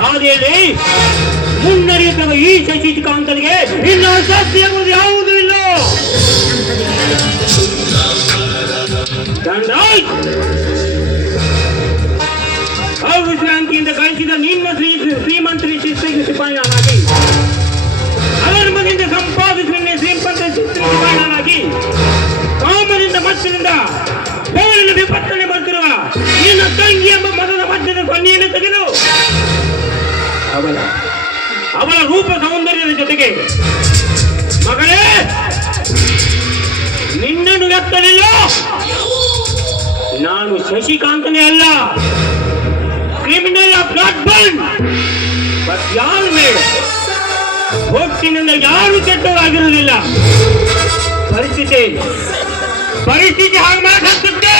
ಹಾದಿಯಲ್ಲಿ ಮುನ್ನಡೆಯುತ್ತಿರುವ ಈ ಶಶಿಕಾಂತನಿಗೆ ಇನ್ನು ಸಾಧ್ಯ ಎಂಬುದು ಯಾವುದೂ ಇಲ್ಲ. ಅವಿಶ್ರಾಂತಿಯಿಂದ ಗಳಿಸಿದ ನಿನ್ನ ಶ್ರೀಮಂತರಿ ಸಿಪಾಯಿನಾಗಿ ಅಧರ್ಮದಿಂದ ಸಂಪಾದಿಸಿದ ಶ್ರೀಮಂತ ಸಿಪಾಯಿನಾಗಿ ಕಾಮದಿಂದ ಮತ್ತದಿಂದ ಬೆವರಿನ ವಿಪತ್ತನೆ ಬರ್ತಿರುವ ನಿನ್ನ ತಂಗಿ ಎಂಬ ಮದದ ಮಧ್ಯದ ಕೊನೆಯನ್ನು ತೆಗೆದು ಅವಳ ರೂಪ ಸೌಂದರ್ಯದ ಜೊತೆಗೆ ಮಗಳೇ ನಿನ್ನನ್ನು ಎತ್ತಲಿಲ್ಲ. ನಾನು ಶಶಿಕಾಂತನೇ ಅಲ್ಲ, ಕ್ರಿಮಿನಲ್ ಆಫ್ ಬ್ಲಡ್ ಬಂಡ್. ಬಟ್ ಯಾರು ಬೇಡ, ಒಟ್ಟಿನಿಂದ ಯಾರು ಕೆಟ್ಟವರಾಗಿರುವುದಿಲ್ಲ. ಪರಿಸ್ಥಿತಿ ಹಾಗೆ ಮಾತಾಡ್ತಿದ್ದೆ.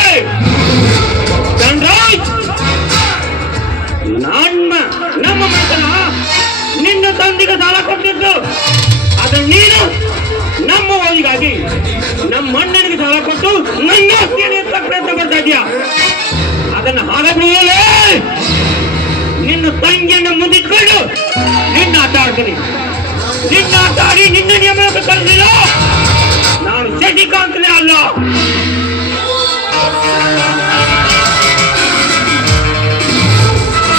ನಮ್ಮ ಮಕ್ಕಳ ನಿನ್ನ ತಂದೆಗೆ ಸಾಲ ಕೊಟ್ಟಿದ್ದು ಅದನ್ನು ನೀನು ನಮ್ಮ ಓದಿಗಾಗಿ ನಮ್ಮ ಅಣ್ಣನಿಗೆ ಸಾಲ ಕೊಟ್ಟು ನನ್ನ ಆಸ್ತಿಯನ್ನು ಎತ್ತಕ್ಕೆ ಪ್ರಯತ್ನ ಮಾಡ್ತಾ ಇದೆಯಾ? ಅದನ್ನು ಹಾಳಾಗುವುದಲ್ಲೇ ನಿನ್ನ ತಂಗಿಯನ್ನು ಮುಂದಿಟ್ಕೊಂಡು ನಿನ್ನ ಆಟ ಆಡ್ತೀನಿ. ನಿನ್ನ ಆಟ ಆಡಿ ನಿನ್ನ ನಿಯಮಕ್ಕೆ ತರಲಿಲ್ಲ. ನಾನು ಶಶಿಕಾಂತನೇ ಅಲ್ಲ.